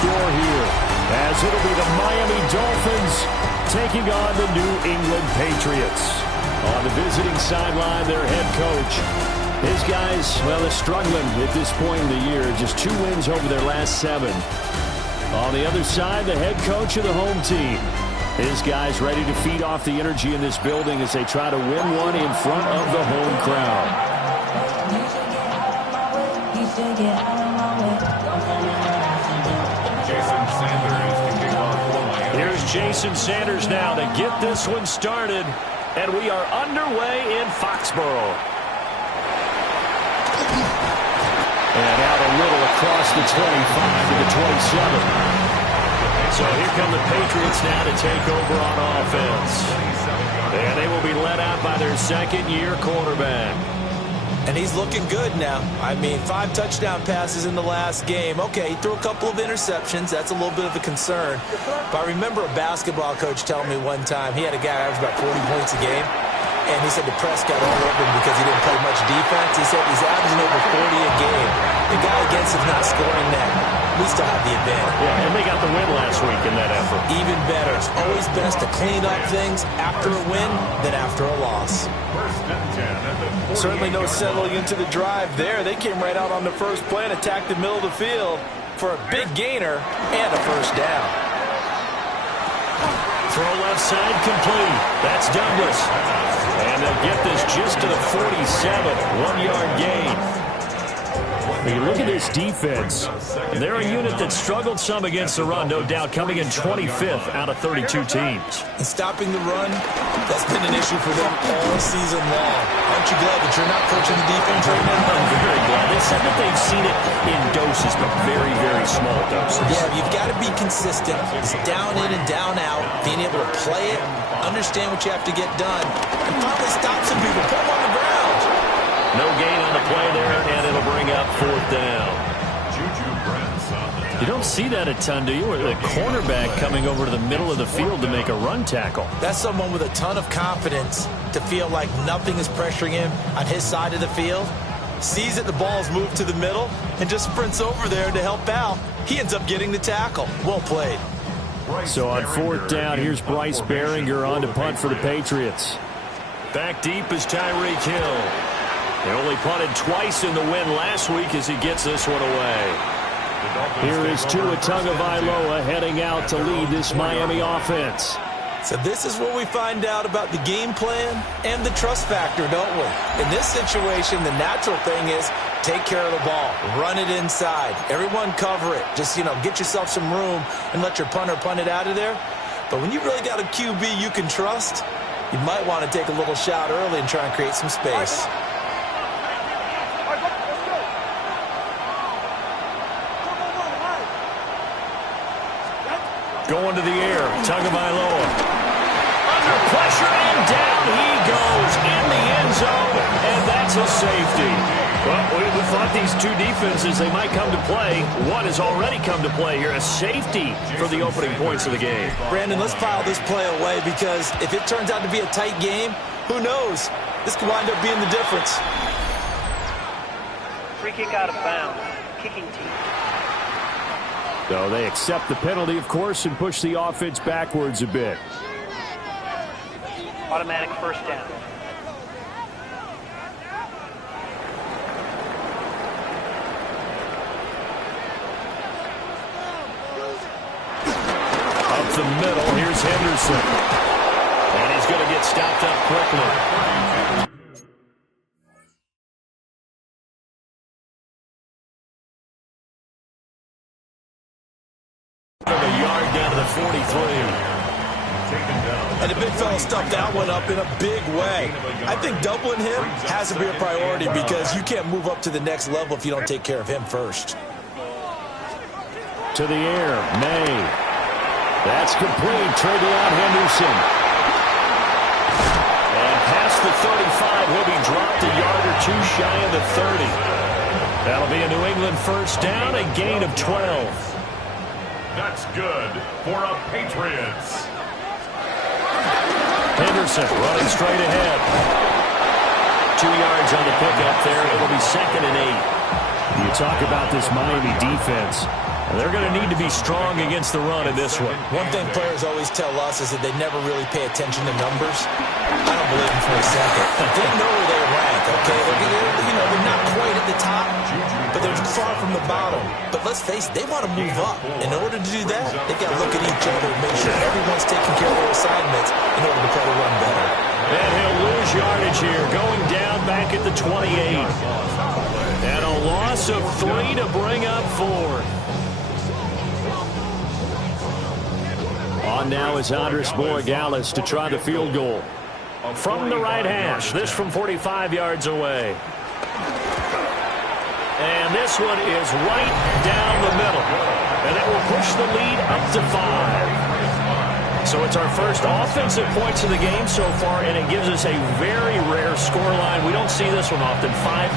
score here, as it'll be the Miami Dolphins taking on the New England Patriots. On the visiting sideline, their head coach. His guys, well, they're struggling at this point in the year. Just 2 wins over their last 7. On the other side, the head coach of the home team. His guys ready to feed off the energy in this building as they try to win one in front of the home crowd. Here's Jason Sanders now to get this one started. And we are underway in Foxborough. And out a little across the 25 to the 27. So here come the Patriots now to take over on offense. And they will be led out by their second-year quarterback. And he's looking good now. I mean, 5 touchdown passes in the last game. Okay, he threw a couple of interceptions. That's a little bit of a concern. But I remember a basketball coach telling me one time he had a guy average about 40 points a game. And he said the press got all over him because he didn't play much defense. He said he's averaging over 40 a game. The guy against him's not scoring that. We still have the advantage. Yeah, and they got the win last week in that effort. Even better. It's always best to clean up things after a win than after a loss. Certainly no settling into the drive there. They came right out on the first play and attacked the middle of the field for a big gainer and a first down. Throw left side complete. That's Douglas. And they'll get this just to the 47. 1-yard gain. When you look at this defense, they're a unit that struggled some against the run, no doubt, coming in 25th out of 32 teams. And stopping the run, that's been an issue for them all season long. Aren't you glad that you're not coaching the defense right now? I'm very glad. They said that they've seen it in doses, but very, very small doses. Yeah, you've got to be consistent. It's down in and down out, being able to play it, understand what you have to get done, and finally stop some people, put them on the ground. No gain on the play there, and it'll bring up 4th down. You don't see that a ton, do you? Or the cornerback coming over to the middle of the field to make a run tackle. That's someone with a ton of confidence to feel like nothing is pressuring him on his side of the field. Sees that the ball's moved to the middle and just sprints over there to help out. He ends up getting the tackle. Well played. So on 4th down, here's Bryce Behringer on to punt for the Patriots. Back deep is Tyreek Hill. He only punted twice in the win last week as he gets this one away. Here is Tua Tagovailoa heading out to lead this Miami offense. So this is where we find out about the game plan and the trust factor, don't we? In this situation, the natural thing is take care of the ball, run it inside, everyone cover it. Just, get yourself some room and let your punter punt it out of there. But when you really got a QB you can trust, you might want to take a little shot early and try and create some space. Going to the air, Tagovailoa. Under pressure, and down he goes in the end zone, and that's a safety. Well, we thought these two defenses, they might come to play. One has already come to play here, a safety for the opening points of the game. Brandon, let's pile this play away because if it turns out to be a tight game, who knows? This could wind up being the difference. Free kick out of bounds. Kicking team. So they accept the penalty, of course, and push the offense backwards a bit. Automatic first down. Up the middle, here's Henderson. And he's going to get stopped up quickly. A yard down to the 43. And the big fella stuffed that one up in a big way. I think doubling him has to be a priority because you can't move up to the next level if you don't take care of him first. To the air, May. That's complete. Travion Henderson. And past the 35, he'll be dropped a yard or two shy of the 30. That'll be a New England first down, a gain of 12. That's good for a Patriots. Henderson running straight ahead. 2 yards on the pickup there. It'll be 2nd and 8. You talk about this Miami defense. They're going to need to be strong against the run in this one. One thing players always tell us is that they never really pay attention to numbers. I don't believe them for a second. They know where they rank, okay? They're not quite at the top, but they're far from the bottom. But let's face it, they want to move up. In order to do that, they've got to look at each other and make sure everyone's taking care of their assignments in order to play the run better. And he'll lose yardage here, going down back at the 28. And a loss of 3 to bring up 4. On now is Andres Borregales to try the field goal. From the right hash, this from 45 yards away. And this one is right down the middle. And that will push the lead up to 5. So it's our first offensive points of the game so far, and it gives us a very rare scoreline. We don't see this one often, 5-0.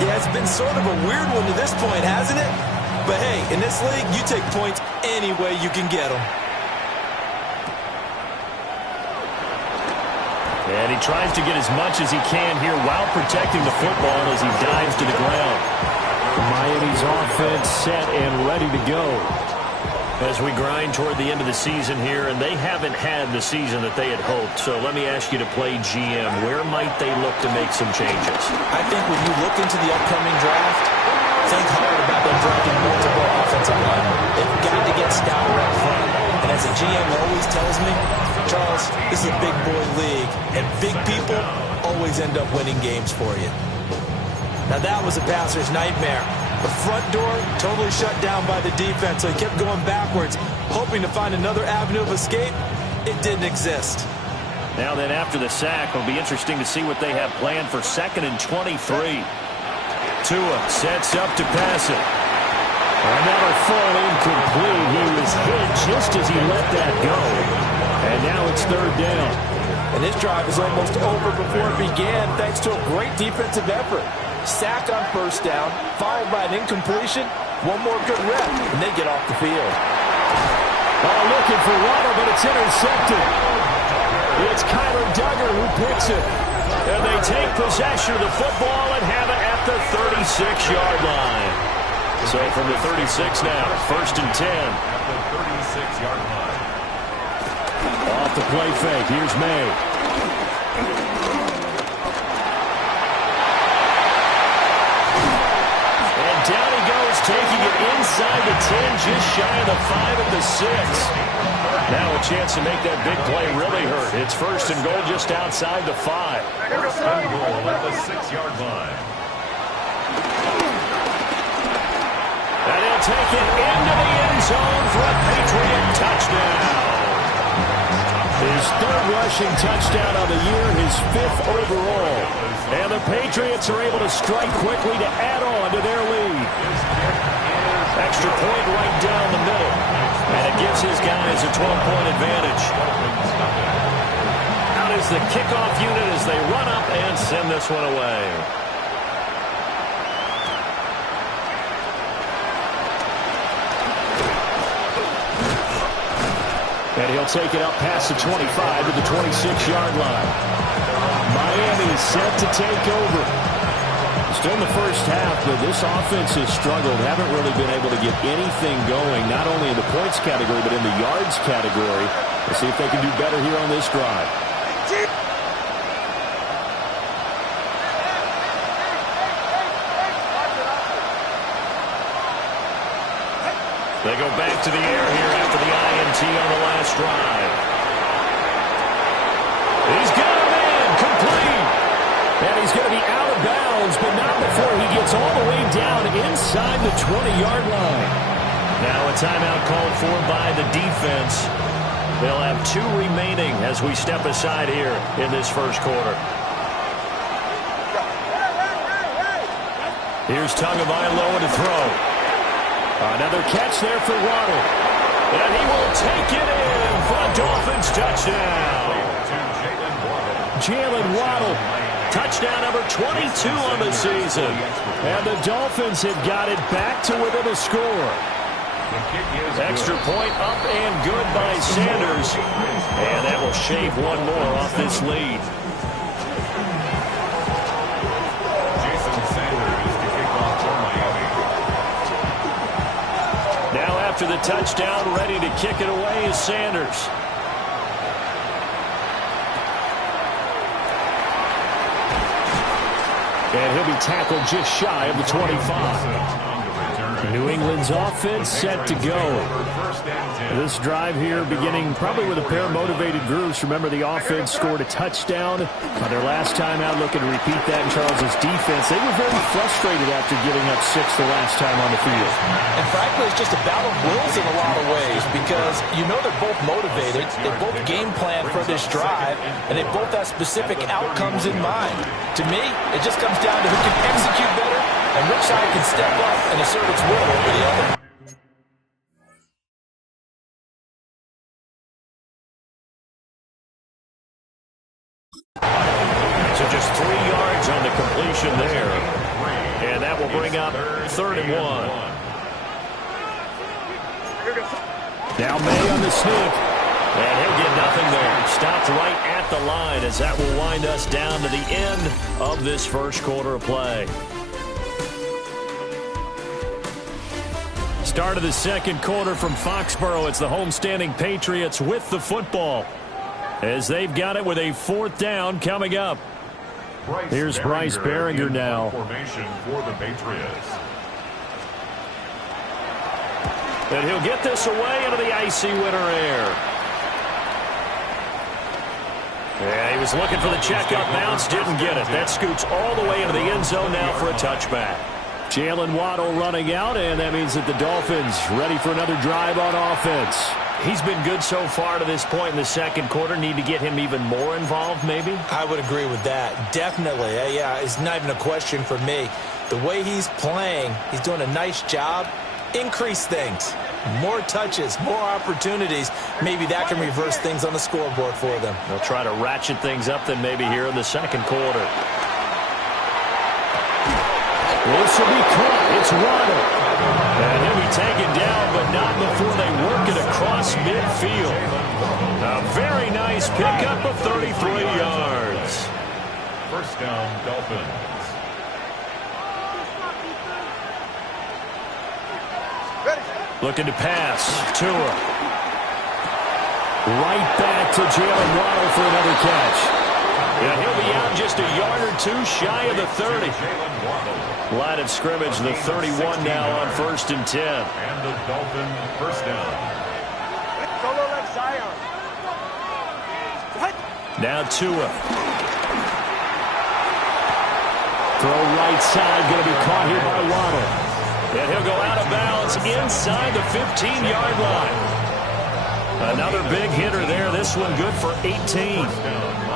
Yeah, it's been sort of a weird one to this point, hasn't it? But hey, in this league, you take points any way you can get them. And he tries to get as much as he can here while protecting the football as he dives to the ground. Miami's offense set and ready to go as we grind toward the end of the season here, and they haven't had the season that they had hoped. So let me ask you to play GM. Where might they look to make some changes? I think when you look into the upcoming draft, think hard about them drafting multiple offensive linemen. They've got to get stouter up front. And as a GM always tells me, Charles, this is a big boy league, and big people always end up winning games for you. Now that was a passer's nightmare. The front door totally shut down by the defense, so he kept going backwards, hoping to find another avenue of escape. It didn't exist. Now then, after the sack, it'll be interesting to see what they have planned for 2nd and 23. Tua sets up to pass it. Another full incomplete. He was hit just as he let that go. And now it's 3rd down. And this drive is almost over before it began thanks to a great defensive effort. Sack on 1st down, followed by an incompletion. One more good rep, and they get off the field. Oh, looking for Waddle, but it's intercepted. It's Kyler Duggar who picks it. And they take possession of the football and have it at the 36-yard line. So from the 36 now, 1st and 10. At the 36-yard line. Off the play fake, here's May. And down he goes, taking it inside the 10, just shy of the 5 at the 6. Now a chance to make that big play really hurt. It's 1st and goal just outside the 5. 1st and goal at the 6-yard line. And he'll take it into the end zone for a Patriot touchdown. His 3rd rushing touchdown on the year, his 5th overall. And the Patriots are able to strike quickly to add on to their lead. Extra point right down the middle. And it gives his guys a 12-point advantage. Out is the kickoff unit as they run up and send this one away. And he'll take it up past the 25 to the 26-yard line. Miami set to take over. Still in the first half, but this offense has struggled. Haven't really been able to get anything going, not only in the points category, but in the yards category. Let's see if they can do better here on this drive. They go back to the air here after the INT on the last drive. He's got him in, complete. And he's going to be out of bounds, but not before he gets all the way down inside the 20-yard line. Now a timeout called for by the defense. They'll have 2 remaining as we step aside here in this first quarter. Here's Tagovailoa to throw. Another catch there for Waddle. And he will take it in for a Dolphins touchdown. Jalen Waddle, touchdown number 22 on the season. And the Dolphins have got it back to within a score. Extra point up and good by Sanders. And that will shave one more off this lead. after the touchdown, ready to kick it away is Sanders. And he'll be tackled just shy of the 25. New England's offense set to go. This drive here beginning probably with a pair of motivated groups. Remember, the offense scored a touchdown on their last time out, looking to repeat that in Charles's defense. They were very frustrated after giving up 6 the last time on the field. And frankly, it's just a battle of wills in a lot of ways because you know they're both motivated. They both game plan for this drive, and they both have specific outcomes in mind. To me, it just comes down to who can execute better and which side can step up and assert its will over the other. So just 3 yards on the completion there. And that will bring up 3rd and 1. Now May on the sneak. And he'll get nothing there. Stopped right at the line as that will wind us down to the end of this first quarter of play. Start of the second quarter from Foxborough. It's the homestanding Patriots with the football as they've got it with a 4th down coming up. Here's Bryce Behringer now. Formation for the Patriots. And he'll get this away into the icy winter air. Yeah, he was looking for the check-up bounce, didn't get it. That scoots all the way into the end zone now for a touchback. Jalen Waddle running out, and that means that the Dolphins ready for another drive on offense. He's been good so far to this point in the second quarter. Need to get him even more involved, maybe? I would agree with that. Definitely. Yeah, it's not even a question for me. The way he's playing, he's doing a nice job. Increase things. More touches, more opportunities. Maybe that can reverse things on the scoreboard for them. They'll try to ratchet things up then maybe here in the second quarter. This will be caught. It's Waddle. And he'll be taken down, but not before they work it across midfield. A very nice pickup of 33 yards. First down, Dolphins. Looking to pass. Tua. Right back to Jalen Waddle for another catch. And he'll be out just a yard or 2 shy of the 30. Line of scrimmage, the 31 now on 1st and 10. And the Dolphin first down. Now Tua. Throw right side, going to be caught here by Waddle. And he'll go out of bounds inside the 15-yard line. Another big hitter there. This one good for 18.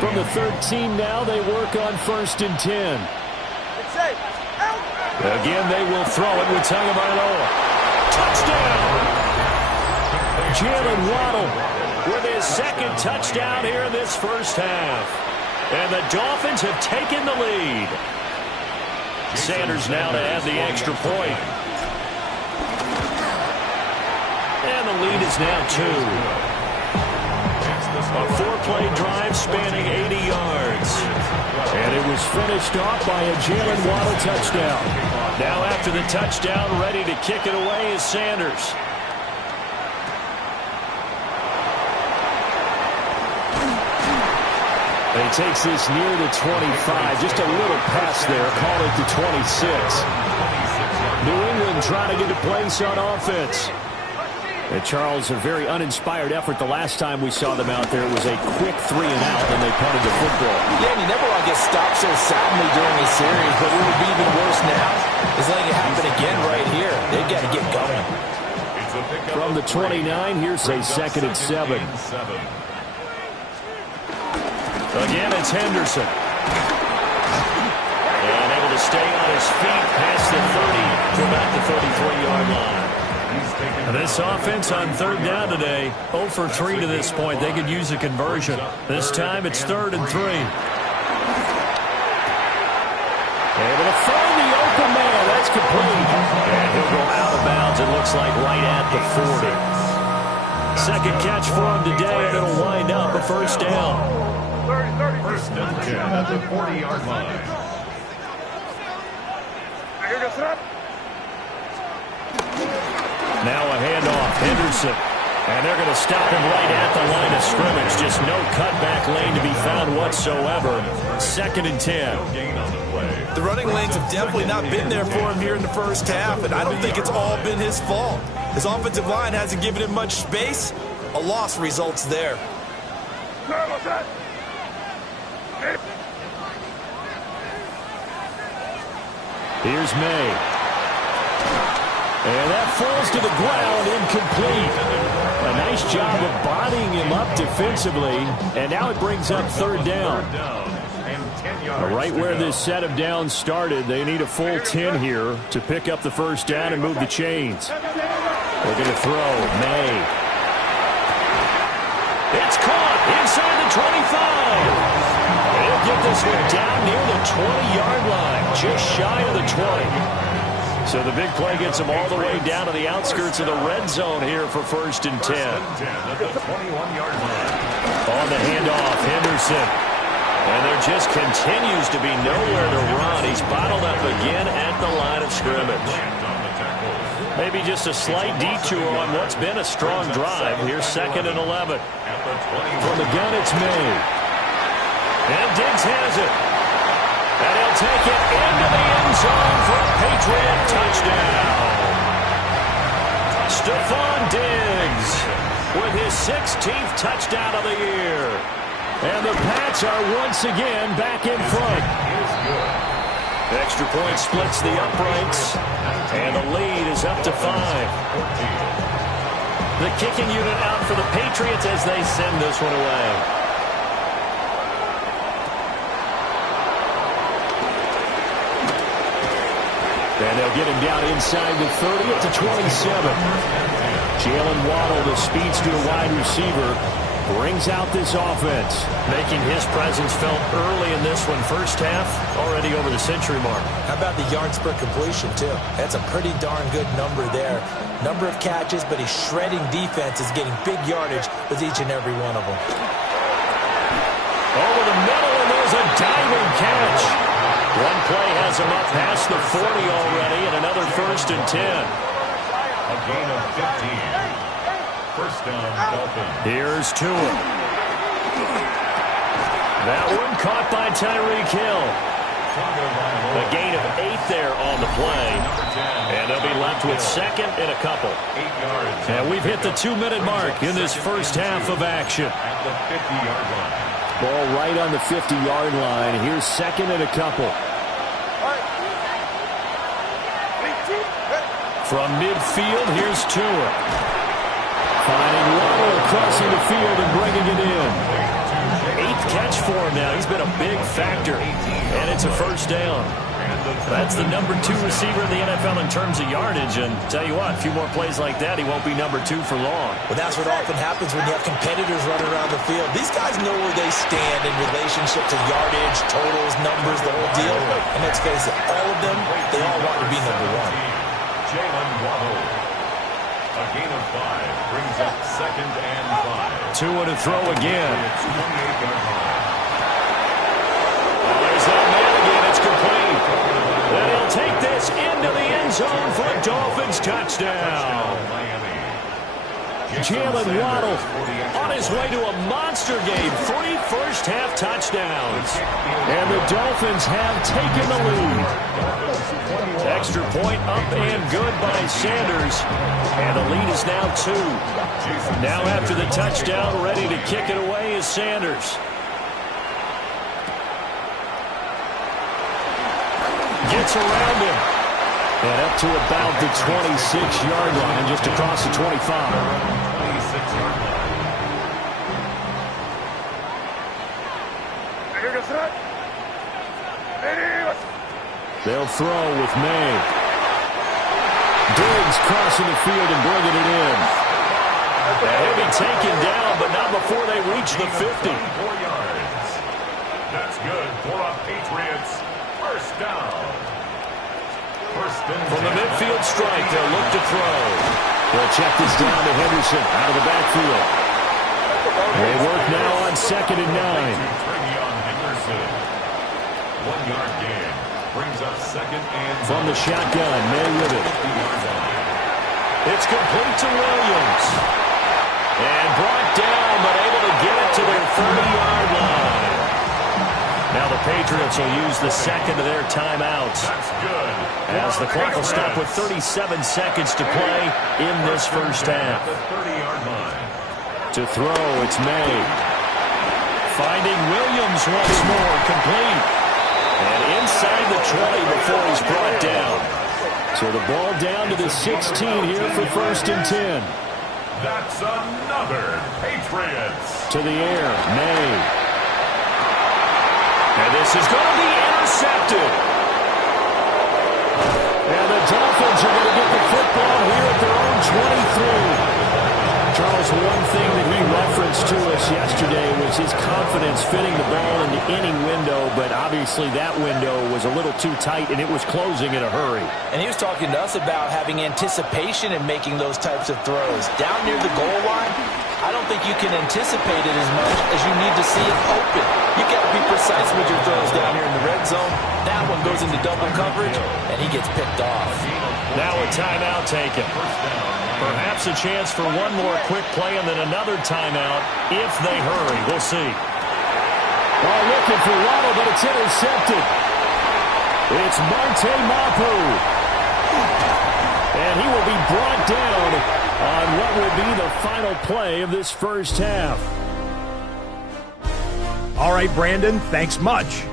From the 13 now, they work on 1st and 10. Again, they will throw it with Tagovailoa. Touchdown! Jalen Waddle with his 2nd touchdown here in this first half. And the Dolphins have taken the lead. Sanders now to add the extra point. And the lead is now 2. A 4-play drive spanning 80 yards. And it was finished off by a Jalen Waddle touchdown. Now after the touchdown, ready to kick it away is Sanders. And he takes this near the 25. Just a little pass there. Call it the 26. New England trying to get a place on offense. And Charles, a very uninspired effort the last time we saw them out there. It was a quick 3 and out, and they punted the football. Yeah, and you never want to get stopped so soundly during a series, but what would be even worse now is letting it happen again right here. They've got to get going. From the 29, here's a 2nd and 7. Again, it's Henderson. And able to stay on his feet past the 30 to about the 33-yard line. This offense on 3rd down today, 0 for 3 to this point. They could use a conversion. This time it's 3rd and 3. Able to find the open man. That's complete. And he'll go out of bounds, it looks like, right at the 40. 2nd catch for him today, and it'll wind up a 1st down. 1st and 10 at the 40-yard line. Now a handoff. Henderson. And they're going to stop him right at the line of scrimmage. Just no cutback lane to be found whatsoever. 2nd and 10. The running lanes have definitely not been there for him here in the first half, and I don't think it's all been his fault. His offensive line hasn't given him much space. A loss results there. Here's May. And that falls to the ground, incomplete. A nice job of bodying him up defensively. And now it brings up 3rd down. Right where this set of downs started, they need a full 10 here to pick up the 1st down and move the chains. They're going to throw. May. It's caught inside the 25. They'll get this one down near the 20-yard line, just shy of the 20. So the big play gets them all the way down to the outskirts of the red zone here for 1st and 10. On the handoff, Henderson. And there just continues to be nowhere to run. He's bottled up again at the line of scrimmage. Maybe just a slight detour on what's been a strong drive. Here's 2nd and 11. From the gun, it's May. And Diggs has it. And he'll take it into the end zone for a Patriot touchdown. Stephon Diggs with his 16th touchdown of the year. And the Pats are once again back in front. Extra point splits the uprights. And the lead is up to 5. The kicking unit out for the Patriots as they send this one away. And they'll get him down inside the 30 at the 27. Jalen Waddle, the speedster wide receiver, brings out this offense, making his presence felt early in this one. First half, already over the century mark. How about the yards per completion, too? That's a pretty darn good number there. Number of catches, but he's shredding defense, is getting big yardage with each and every one of them. Over the middle, and there's a diving catch. One play has him up past the 40 already, and another 1st and 10. A gain of 15. 1st down, Dolphins. Here's Tua. That one caught by Tyreek Hill. A gain of 8 there on the play. And they'll be left with 2nd and a couple. 8 yards. And we've hit the 2-minute mark in this first half of action. At the 50-yard line. Ball right on the 50-yard line. Here's 2nd and a couple. From midfield, here's Tua. Finding Waddle crossing the field and bringing it in. 8th catch for him now. He's been a big factor. And it's a 1st down. That's the number 2 receiver in the NFL in terms of yardage. And tell you what, a few more plays like that, he won't be number 2 for long. Well, that's what often happens when you have competitors running around the field. These guys know where they stand in relationship to yardage, totals, numbers, the whole deal. And let's face it, all of them, they all want to be number 1. Jalen Waddle. A gain of 5 brings up 2nd and 5. Tua to throw again. It's 28-yard line. There's that man again. It's complete. And he'll take this into the end zone for a Dolphins touchdown. Jalen Waddle on his way to a monster game. 3 first-half touchdowns. And the Dolphins have taken the lead. Extra point up and good by Sanders. And the lead is now 2. Now after the touchdown, ready to kick it away is Sanders. Gets around him. And up to about the 26-yard line, just across the 25. 26-yard line. They'll throw with May. Diggs crossing the field and bringing it in. And he'll be taken down, but not before they reach the 50. 4 yards. That's good for a Patriots 1st down. 1st and 10. From the midfield strike, they'll look to throw. They'll check this down to Henderson out of the backfield. They work now on 2nd and 9. Henderson. 1-yard gain. Brings up 2nd and from the shotgun. May with it. It's complete to Williams. And brought down, but able to get it to their 30-yard line. Now the Patriots will use the second of their timeouts. That's good. As the clock will stop with 37 seconds to play in this first half. The 30-yard line. To throw, it's May. Finding Williams once more, complete. And inside the 20 before he's brought down. So the ball down to the 16 here for 1st and 10. That's another Patriots. To the air, May. And this is going to be intercepted. And the Dolphins are going to get the football here at their own 23. Charles, one thing that he referenced to us yesterday was his confidence fitting the ball into any window, but obviously that window was a little too tight, and it was closing in a hurry. And he was talking to us about having anticipation in making those types of throws. Down near the goal line, I don't think you can anticipate it as much as you need to see it open. You got to be precise with your throws down here in the red zone. That one goes into double coverage, and he gets picked off. Now a timeout taken. Perhaps a chance for one more quick play and then another timeout if they hurry. We'll see. Oh, looking for Waddle, but it's intercepted. It's Marte Mapu. And he will be brought down on what will be the final play of this first half. All right, Brandon, thanks much.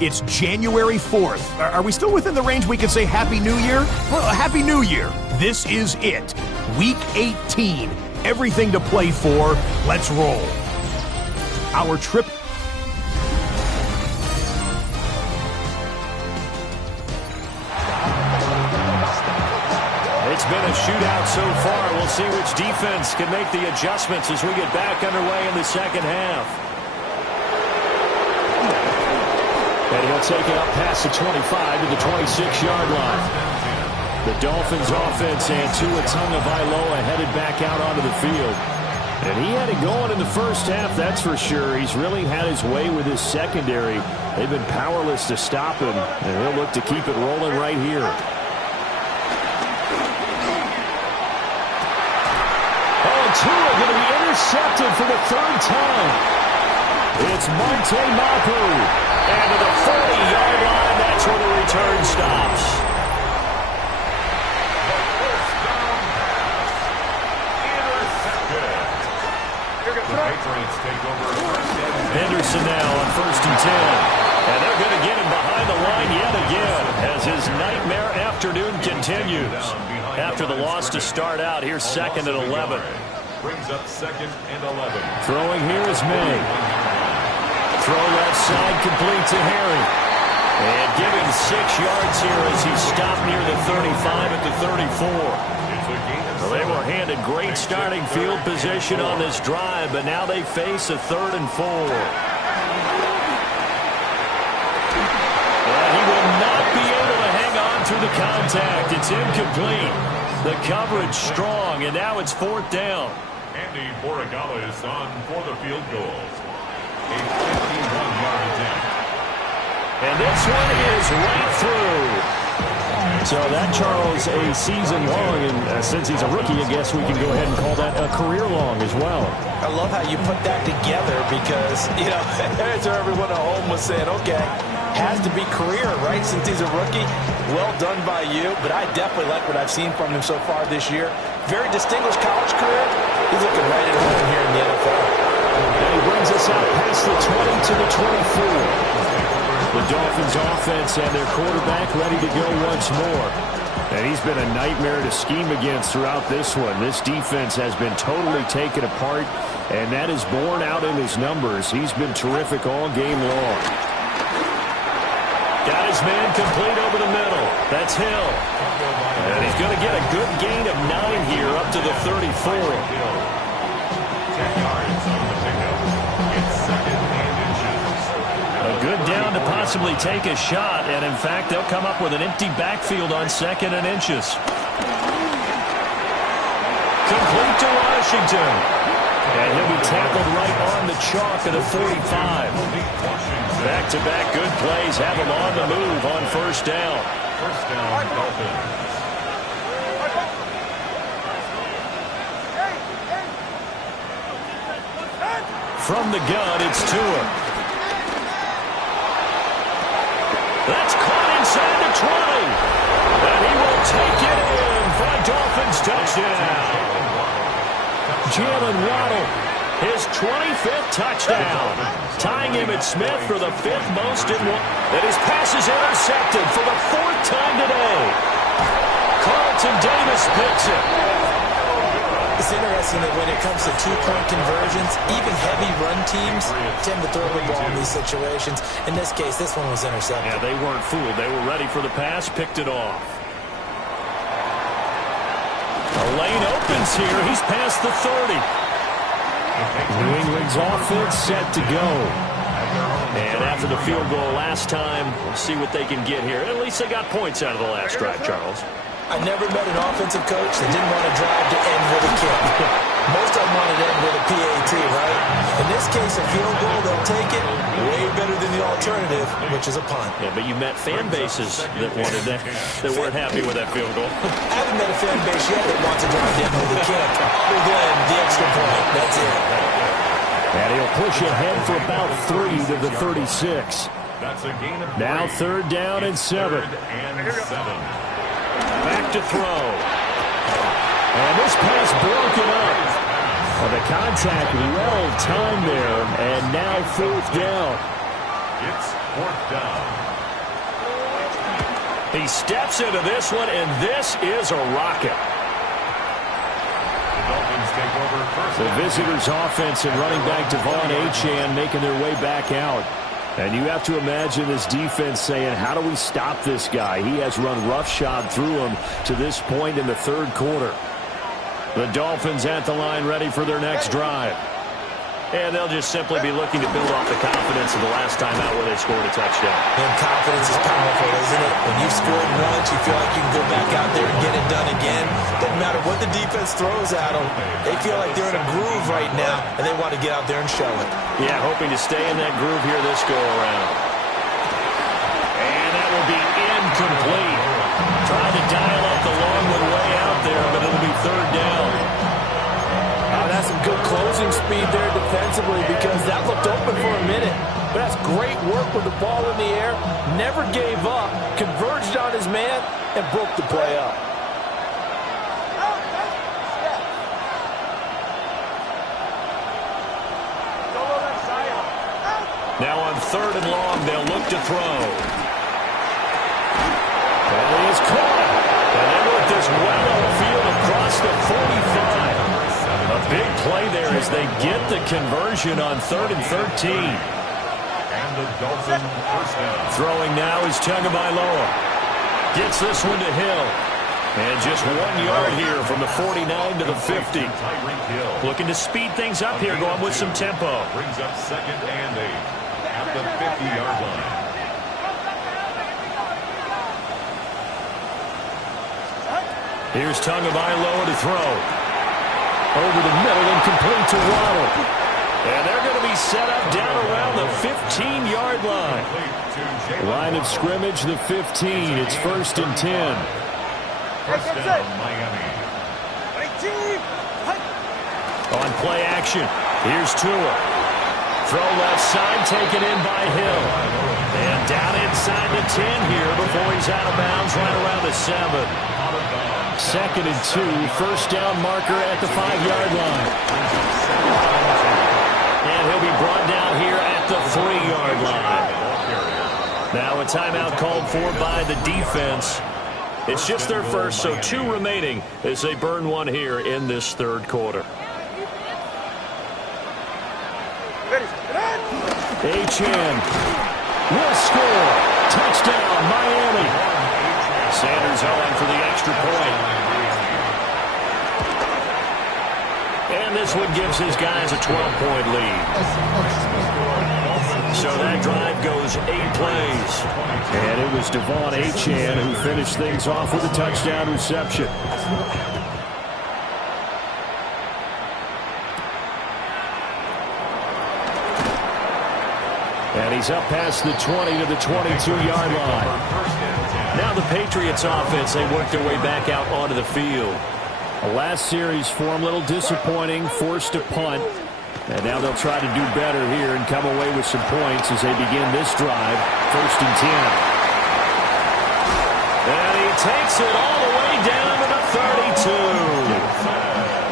It's January 4th. Are we still within the range we can say Happy New Year? Well, Happy New Year. This is it. Week 18. Everything to play for. Let's roll. Our trip... It's been a shootout so far. We'll see which defense can make the adjustments as we get back underway in the second half. And he'll take it up past the 25 to the 26-yard line. The Dolphins offense and Tua Tagovailoa headed back out onto the field. And he had it going in the first half, that's for sure. He's really had his way with his secondary. They've been powerless to stop him, and he'll look to keep it rolling right here. Oh, and Tua going to be intercepted for the 3rd time. It's Marte Mapu. And to the 40-yard line, that's where the return stops. Henderson now on 1st and 10. And they're going to get him behind the line yet again as his nightmare afternoon continues. After the loss to start out, here's 2nd and 11. Brings up 2nd and 11. Throwing here is May. Throw left side complete to Harry. And give him 6 yards here as he stopped near the 35 at the 34. Well, they were handed great starting field position on this drive, but now they face a 3rd and 4. And he will not be able to hang on through the contact. It's incomplete. The coverage strong, and now it's 4th down. Andy Borregales on for the field goal. A 51-yard attempt. And this one is right through. So that, Charles, a season long, and since he's a rookie, I guess we can go ahead and call that a career long as well. I love how you put that together because, you know, as everyone at home was saying, okay, has to be career, right, since he's a rookie. Well done by you, but I definitely like what I've seen from him so far this year. Very distinguished college career. He's looking right at home here in the NFL. And he brings us out past the 20 to the 24. The Dolphins offense and their quarterback ready to go once more. And he's been a nightmare to scheme against throughout this one. This defense has been totally taken apart, and that is borne out in his numbers. He's been terrific all game long. Got his man complete over the middle. That's Hill. And he's going to get a good gain of 9 here up to the 34. 10 yards on the pickup. It's 2nd and inches. A good down to possibly take a shot, and in fact, they'll come up with an empty backfield on 2nd and inches. Complete to Washington. And he'll be tackled right on the chalk at a 45. Back-to-back good plays have him on the move on 1st down. 1st down, Dolphins. from the gun, it's Tua. That's caught inside the 20. And he will take it in for a Dolphins touchdown. Jalen Waddle, his 25th touchdown, tying him at Smith for the 5th most in one. And his pass is intercepted for the 4th time today. Carlton Davis picks it. It's interesting that when it comes to two-point conversions, even heavy run teams tend to throw the ball in these situations. In this case, this one was intercepted. Yeah, they weren't fooled. They were ready for the pass, picked it off. A lane opens here. He's past the 30. New England's offense set to go. And after the field goal last time, we'll see what they can get here. At least they got points out of the last drive, Charles. I never met an offensive coach that didn't want to drive to end with a kick. Most of them wanted to end with a PAT, right? In this case, a field goal, they'll take it way better than the alternative, which is a punt. Yeah, but you met fan bases that wanted that weren't happy with that field goal. I haven't met a fan base yet that wants to drive to end with a kick, other than the extra point. That's it. And he'll push ahead for about 3 to the 36. Now 3rd down and 7. Back to throw. And this pass broken up. Well, the contact well timed there. And now 4th down. It's 4th down. He steps into this one, and this is a rocket. The Dolphins take over first. The visitors' offense and running back Devon Achane making their way back out. And you have to imagine this defense saying, how do we stop this guy? He has run roughshod through him to this point in the 3rd quarter. The Dolphins at the line ready for their next drive. And they'll just simply be looking to build off the confidence of the last time out where they scored a touchdown. And confidence is powerful, isn't it? When you've scored once, you feel like you can go back out there and get it done again. Doesn't matter what the defense throws at them. They feel like they're in a groove right now, and they want to get out there and show it. Yeah, hoping to stay in that groove here this go-around. And that will be incomplete. Trying to dial up the long one way out there, but it'll be 3rd down. That's some good closing speed there defensively because that looked open for a minute. But that's great work with the ball in the air. Never gave up, converged on his man, and broke the play up. Now on 3rd and long, they'll look to throw. And he is caught. And they work this well on the field across the 45. A big play there as they get the conversion on 3rd and 13. And the Dolphins first down. Throwing now is Tagovailoa. Gets this one to Hill. And just 1 yard here from the 49 to the 50. Looking to speed things up here, going with some tempo. Brings up 2nd and 8 at the 50-yard line. Here's Tagovailoa to throw. Over the middle and complete to Waddle. And they're going to be set up down around the 15-yard line. Line of scrimmage, the 15. It's 1st and 10. First down, Miami. On play action, here's Tua. Throw left side, taken in by Hill. And down inside the 10 here before he's out of bounds right around the 7. 2nd and 2, 1st down marker at the 5-yard line. And he'll be brought down here at the 3-yard line. Now a timeout called for by the defense. It's just their first, so 2 remaining as they burn one here in this 3rd quarter. Achane will score. Touchdown, Miami. Sanders on for the extra point. And this one gives his guys a 12-point lead. So that drive goes 8 plays. And it was Devon Achane who finished things off with a touchdown reception. And he's up past the 20 to the 22-yard line. Now the Patriots offense, they work their way back out onto the field. The last series for him, a little disappointing, forced to punt. And now they'll try to do better here and come away with some points as they begin this drive. 1st and 10. And he takes it all the way down to the 32.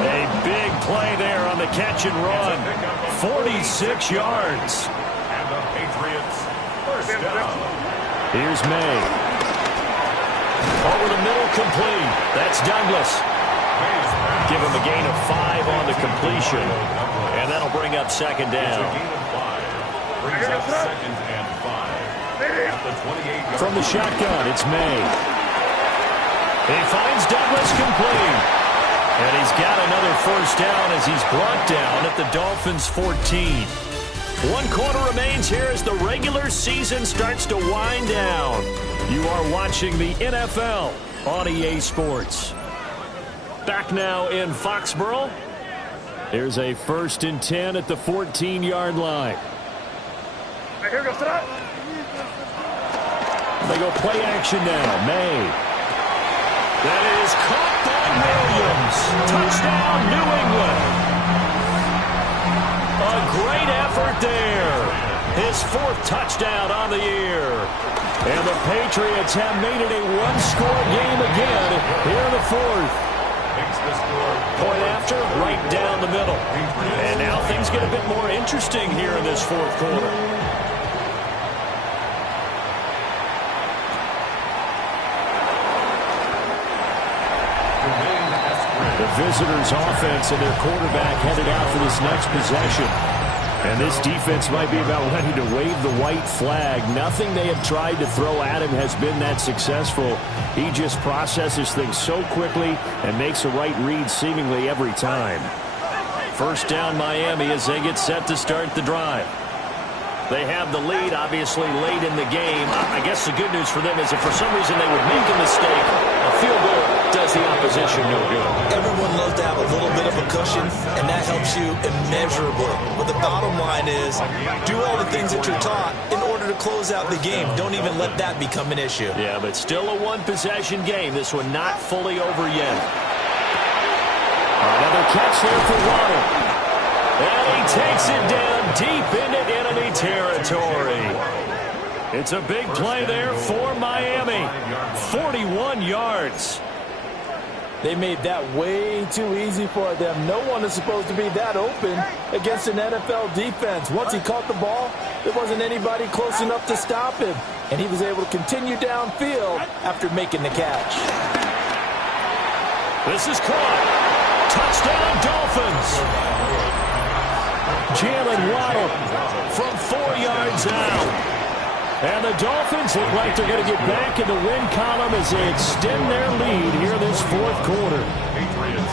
A big play there on the catch and run. 46 yards. And the Patriots, 1st down. Here's May. Over the middle, complete. That's Douglas. Give him a gain of 5 on the completion. And that'll bring up 2nd down. Brings up 2nd and 5. At the 28-yard. From the shotgun, it's May. He finds Douglas complete. And he's got another 1st down as he's brought down at the Dolphins' 14. 1 quarter remains here as the regular season starts to wind down. You are watching the NFL on EA Sports. Back now in Foxborough. Here's a 1st and 10 at the 14-yard line. They go play action now. May. That is caught by Williams. Touchdown, New England. A great effort there. His 4th touchdown on the year. And the Patriots have made it a 1-score game again here in the 4th. Point after, right down the middle. And now things get a bit more interesting here in this 4th quarter. The visitors' offense and their quarterback headed out for this next possession. And this defense might be about ready to wave the white flag. Nothing they have tried to throw at him has been that successful. He just processes things so quickly and makes a right read seemingly every time. 1st down Miami as they get set to start the drive. They have the lead, obviously, late in the game. I guess the good news for them is if for some reason they would make a mistake, a field goal does the opposition no good. Everyone loves to have a little bit of a cushion, and that helps you immeasurably. But the bottom line is, do all the things that you're taught in order to close out the game. Don't even let that become an issue. Yeah, but still a 1-possession game. This one not fully over yet. Another catch there for Waddle. And he takes it down deep into enemy territory. It's a big play there for Miami. 41 yards. They made that way too easy for them. No one is supposed to be that open against an NFL defense. Once he caught the ball, there wasn't anybody close enough to stop him. And he was able to continue downfield after making the catch. This is caught. Touchdown, Dolphins. Jalen Waddle from 4 yards out. And the Dolphins look like they're going to get back in the win column as they extend their lead here in this 4th quarter.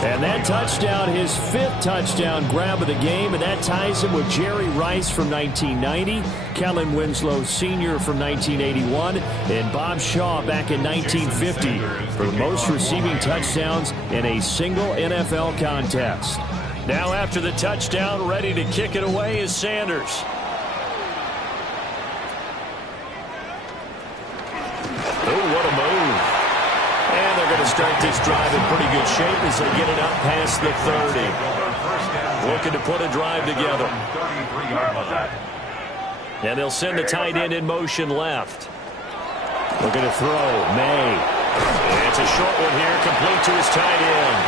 And that touchdown, his 5th touchdown grab of the game, and that ties him with Jerry Rice from 1990, Kellen Winslow Sr. from 1981, and Bob Shaw back in 1950 for the most receiving touchdowns in a single NFL contest. Now after the touchdown, ready to kick it away is Sanders. Oh, what a move. And they're going to start this drive in pretty good shape as they get it up past the 30. Looking to put a drive together. And they'll send the tight end in motion left. Looking to throw. May. And it's a short one here, complete to his tight end.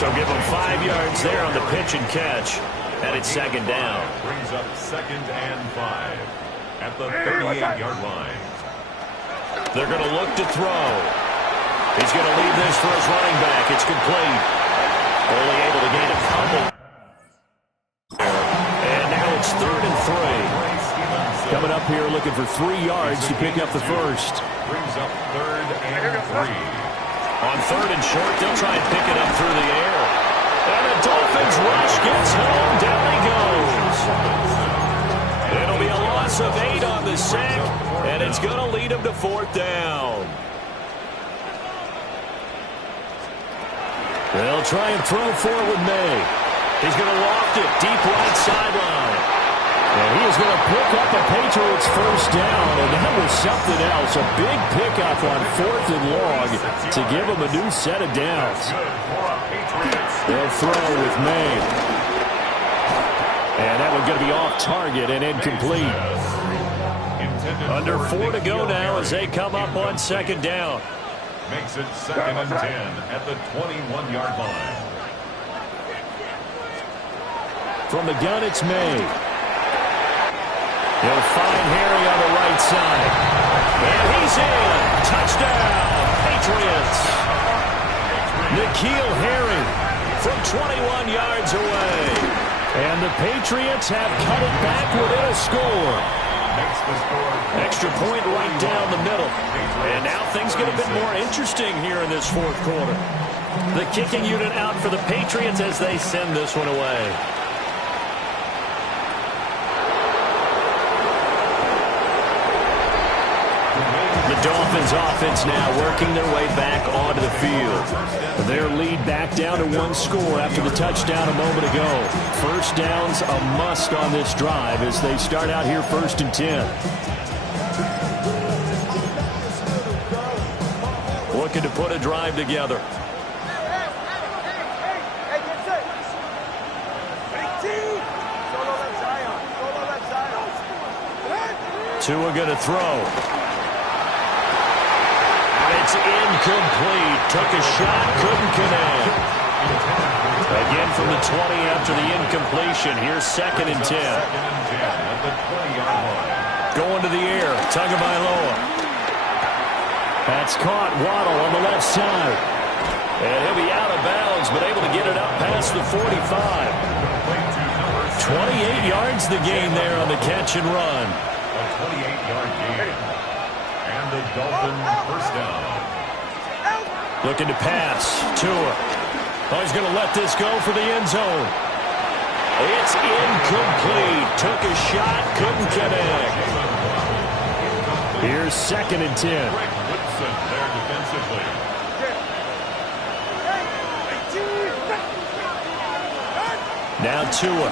So give him 5 yards there on the pitch and catch. And it's 2nd down. Brings up 2nd and 5 at the 38-yard line. They're going to look to throw. He's going to leave this for his running back. It's complete. Only able to gain a couple. And now it's 3rd and 3. Coming up here looking for 3 yards to pick up the first. Brings up 3rd and 3. On 3rd and short, they'll try and pick it up through the air. And the Dolphins rush gets home. Down he goes. It'll be a loss of 8 on the sack, and it's going to lead him to 4th down. They'll try and throw forward May. He's going to loft it deep right sideline. And he is going to pick up a Patriots first down, and that was something else. A big pickup on 4th and long to give him a new set of downs. They'll throw with May. And that one going to be off target and incomplete. Under 4 to go now as they come up on second down. Makes it 2nd and 10 at the 21-yard line. From the gun, it's May. He'll find Harry on the right side. And he's in. Touchdown, Patriots. N'Keal Harry from 21 yards away. And the Patriots have cut it back within a score. Extra point right down the middle. And now things get a bit more interesting here in this fourth quarter. The kicking unit out for the Patriots as they send this one away. The Dolphins offense now working their way back onto the field. Their lead back down to 1 score after the touchdown a moment ago. First down's a must on this drive as they start out here 1st and 10. Looking to put a drive together. Tua going to throw. It's incomplete. Took a shot, couldn't connect. Again from the 20 after the incompletion. Here's 2nd and 10. Going to the air. Tagovailoa. That's caught. Waddle on the left side. And he'll be out of bounds, but able to get it up past the 45. 28 yards the gain there on the catch and run. A 28-yard gain. And the Dolphins first down. Looking to pass. Tua. Oh, he's going to let this go for the end zone. It's incomplete. Took a shot, couldn't connect. Here's 2nd and 10. Woodson there defensively. Now Tua.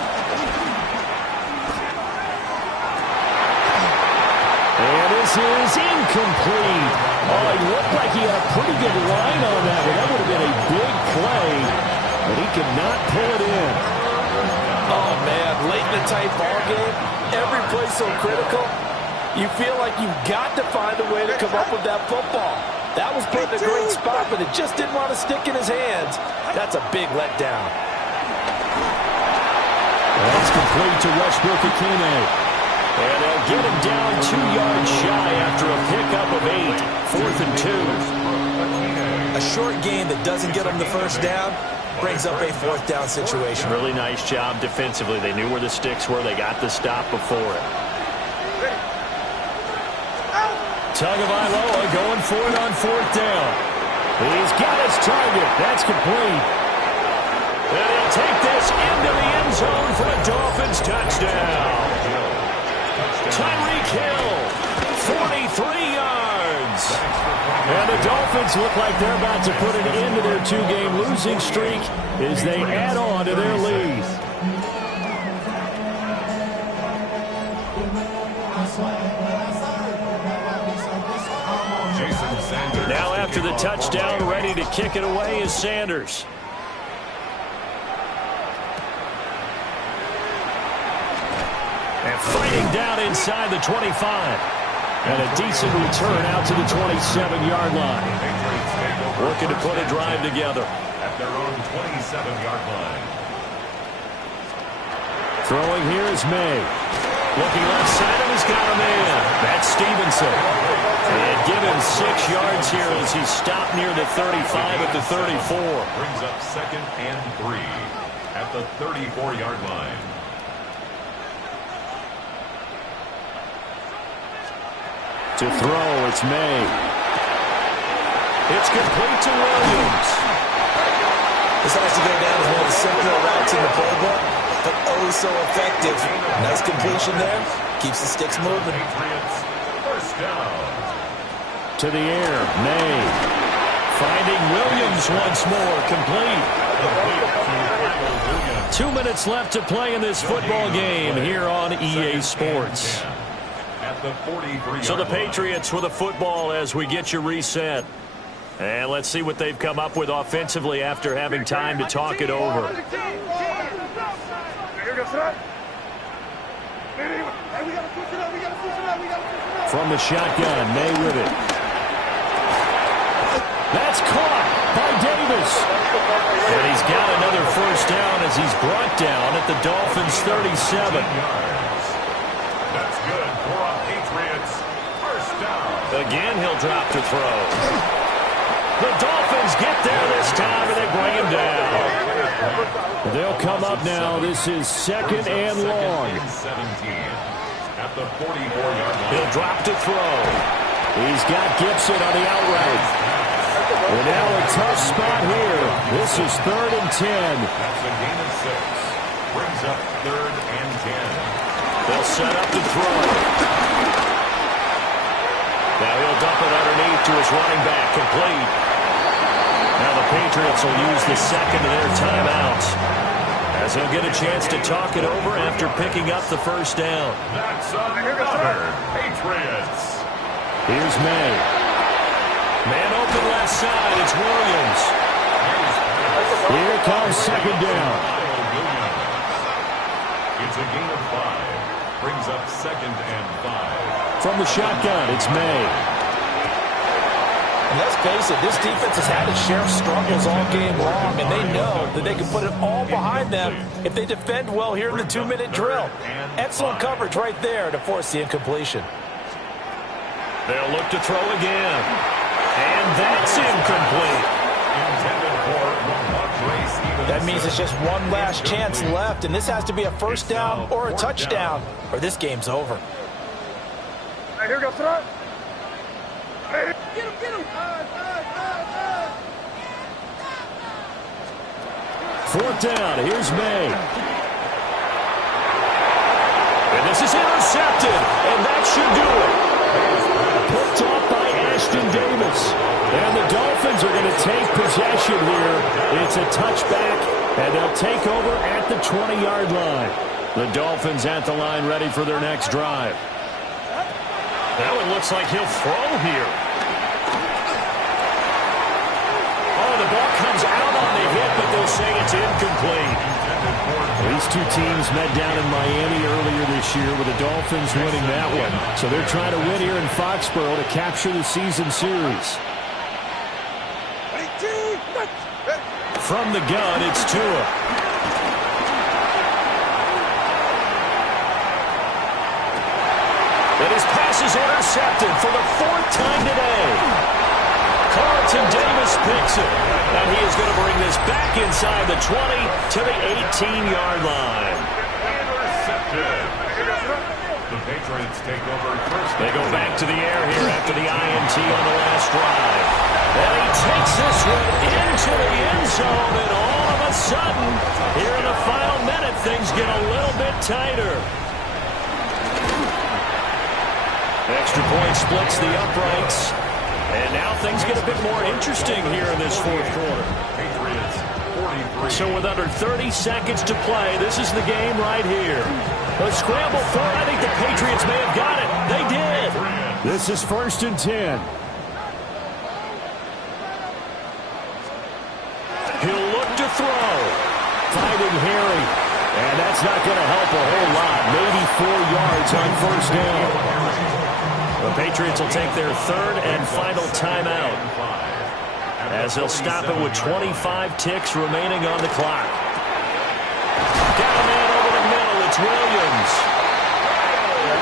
And this is incomplete. Oh, he looked like he had a pretty good line on that one. That would have been a big play, but he could not pull it in. Oh, man, late in the tight ball game, every play so critical. You feel like you've got to find a way to come up with that football. That was put in a great spot, but it just didn't want to stick in his hands. That's a big letdown. That's complete to Westbrook-Ikhine. And they'll get him down 2 yards shy after a pickup of 8. 4th and 2. A short gain that doesn't get them the first down brings up a 4th down situation. Really nice job defensively. They knew where the sticks were. They got the stop before it. Tagovailoa going for it on 4th down. He's got his target. That's complete. And he'll take this into the end zone for a Dolphins touchdown. Tyreek Hill, 43 yards. And the Dolphins look like they're about to put an end to their 2-game losing streak as they add on to their lead. Now after the touchdown, ready to kick it away is Sanders. And fighting down inside the 25. And a decent return out to the 27-yard line. Working to put a drive together. At their own 27-yard line. Throwing here is May. Looking left side of he's got a man. That's Stevenson. And give him 6 yards here as he stopped near the 35 at the 34. Brings up 2nd and 3 at the 34-yard line. To throw, it's May. It's complete to Williams. This has to go down as one of the simpler routes in the playbook, but oh so effective. Nice completion there. Keeps the sticks moving. Patriots first down. To the air, May. Finding Williams once more, complete. 2 minutes left to play in this football game here on EA Sports. So the Patriots with a football as we get you reset. And let's see what they've come up with offensively after having time to talk it over. From the shotgun, May with it. That's caught by Davis. And he's got another first down as he's brought down at the Dolphins' 37. That's good for a Patriots first down. Again, he'll drop to throw. The Dolphins get there this time, and they bring him down. They'll come up now. This is second and long. 17 at the 44-yard line. He'll drop to throw. He's got Gibson on the outright. And now a tough spot here. This is 3rd and 10. That's a gain of 6. Brings up 3rd and 10. They'll set up to throw. Now he'll dump it underneath to his running back, complete. Now the Patriots will use the second of their timeouts, as he'll get a chance to talk it over after picking up the first down. That's another Patriots. Here's May. Man open left side, it's Williams. Here comes second down. It's a gain of 5. Brings up 2nd and 5. From the shotgun, it's May. And let's face it, this defense has had its share of struggles all game long, and they know that they can put it all behind them if they defend well here in the 2-minute drill. Excellent coverage right there to force the incompletion. They'll look to throw again. And that's incomplete. That means it's just one last chance left, and this has to be a first down or a touchdown, or this game's over. Hey, here we go, throw. Hey, get him. 4th down, here's May. And this is intercepted, and that should do it. Picked off by Ashton Davis. And the Dolphins are going to take possession here. It's a touchback, and they'll take over at the 20-yard line. The Dolphins at the line ready for their next drive. Now it looks like he'll throw here. Oh, the ball comes out on the hit, but they'll say it's incomplete. These two teams met down in Miami earlier this year with the Dolphins winning that one. So they're trying to win here in Foxborough to capture the season series. From the gun, it's Tua. And his pass is intercepted for the 4th time today. Carlton Davis picks it, and he is going to bring this back inside the 20 to the 18-yard line. Intercepted. The Patriots take over first. They go back to the air here after the INT on the last drive. And he takes this one into the end zone, and all of a sudden, here in the final minute, things get a little bit tighter. Extra point splits the uprights. And now things get a bit more interesting here in this 4th quarter. So with under 30 seconds to play, this is the game right here. A scramble for it. I think the Patriots may have got it. They did. This is 1st and 10. He'll look to throw. Finding Harry. And that's not going to help a whole lot. Maybe 4 yards on first down. The Patriots will take their 3rd and final timeout, as they'll stop it with 25 ticks remaining on the clock. Got a man over the middle. It's Williams.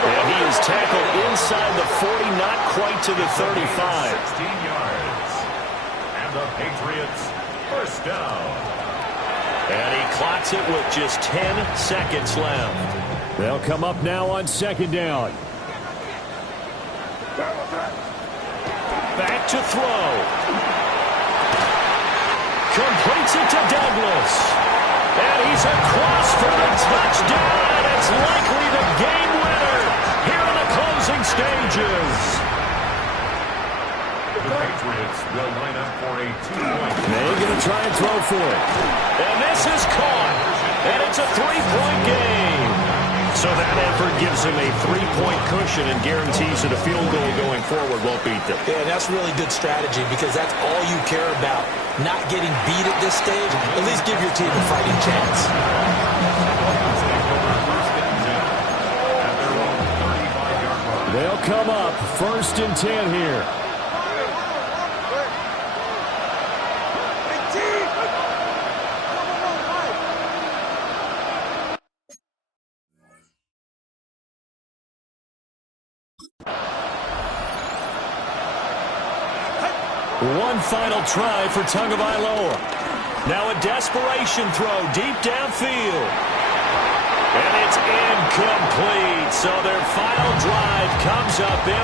And he is tackled inside the 40, not quite to the 35. 16 yards. And the Patriots first down. And he clocks it with just 10 seconds left. They'll come up now on 2nd down. Back to throw. Completes it to Douglas. And he's across for the touchdown, and it's likely the game winner here in the closing stages. The Patriots will line up for a 2-point. They're going to try and throw for it. And this is caught. And it's a 3-point game. So that effort gives him a 3-point cushion and guarantees that a field goal going forward won't beat them. Yeah, that's really good strategy because that's all you care about. Not getting beat at this stage. At least give your team a fighting chance. At come up. 1st and 10 here. One final try for Tagovailoa. Now a desperation throw deep downfield. And it's incomplete. So their final drive comes up